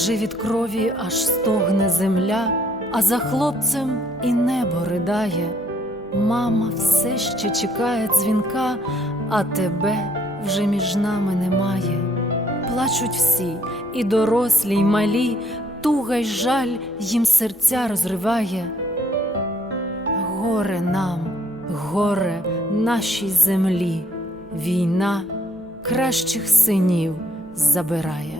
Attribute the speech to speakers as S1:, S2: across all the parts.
S1: Вже від крові аж стогне земля, а за хлопцем і небо ридає. Мама все ще чекає дзвінка, а тебе вже між нами немає. Плачуть всі, і дорослі, й малі, туга й жаль їм серця розриває. Горе нам, горе нашій землі, війна кращих синів забирає.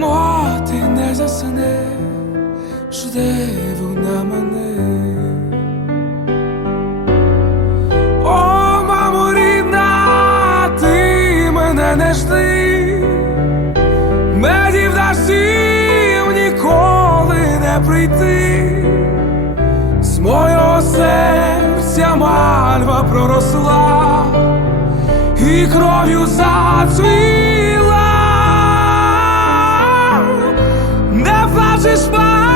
S2: мати не засне, жде вона мене. О, мамо рідна, ти мене не жди, медів дощів ніколи не прийти, з мого серця мальва проросла і кров'ю зацвіла. Не плачеш,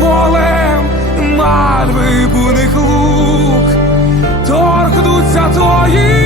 S2: Полем мальви буних лук, торкнуться твої